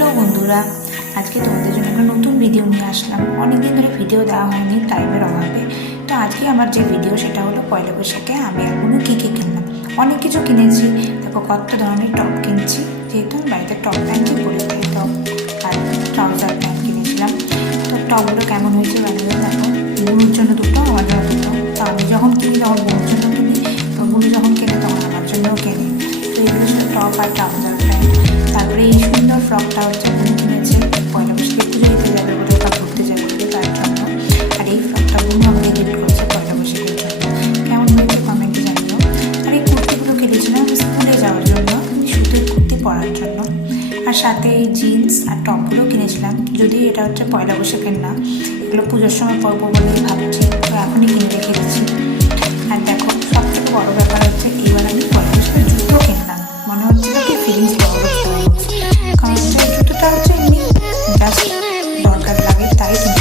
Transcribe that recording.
Hello বন্ধুরা, আজকে তোমাদের জন্য একটা নতুন ভিডিও নিয়ে আসলাম। অনেকদিন ধরে ভিডিও দেওয়া হয়নি টাইমের অভাবে। তো আজকে আমার যে ভিডিও সেটা হলো পয়লা বৈশাখে আমি আর কোনো কী কী কিনলাম। অনেক কিছু কিনেছি, দেখো কত ধরনের টপ কিনছি, যেহেতু আমি বাড়িতে টপ প্যান্টই পরে থাকি, টপ আর ট্রাউজার প্যান্ট কিনেছিলাম। তো টপগুলো কেমন হয়েছে বানিয়ে দেখো, বুনুর জন্য দুটো, আমার জন্য দুটো। তো আমি যখন কিনি তখন বুনুর জন্য কিনি, তো বুনু যখন কেনে তখন আমার জন্যও কেনে। তো এগুলো সব টপ আর ট্রাউজার প্যান্ট। তারপরে এই সুন্দর ফ্রকটা হচ্ছে বুনু কিনেছে, পয়লা বৈশাখে পুজো দিতে যাবে বলে, ওটা ঘুরতে যাবে বলে, তার জন্য। আর এই ফ্রকটা বুনু আমাকে গিফট করছে পয়লা বৈশাখের জন্য। কেমন হয়েছে কমেন্টে জানিও। আর এই কুর্তিগুলো কিনেছিলাম স্কুলে যাওয়ার জন্য, সুতির কুর্তি পরার জন্য। আর সাথে এই জিন্স আর টপগুলো কিনেছিলাম, যদি এটা হচ্ছে পয়লা বৈশাখের না, এগুলো পুজোর সময় পরবো বলেই ভাবছি, তো এখনই কিনে রেখে দিচ্ছি। আর দেখো সবথেকে বড় ব্যাপার হচ্ছে এবার আমি পয়লা বৈশাখের জুতো কিনলাম। মনে হচ্ছিল কি ফিলিংস ডেভেলপ হয়ে গেছে, কারণ হচ্ছে জুতোটা হচ্ছে এমনি জাস্ট দরকার লাগে তাই কিনতে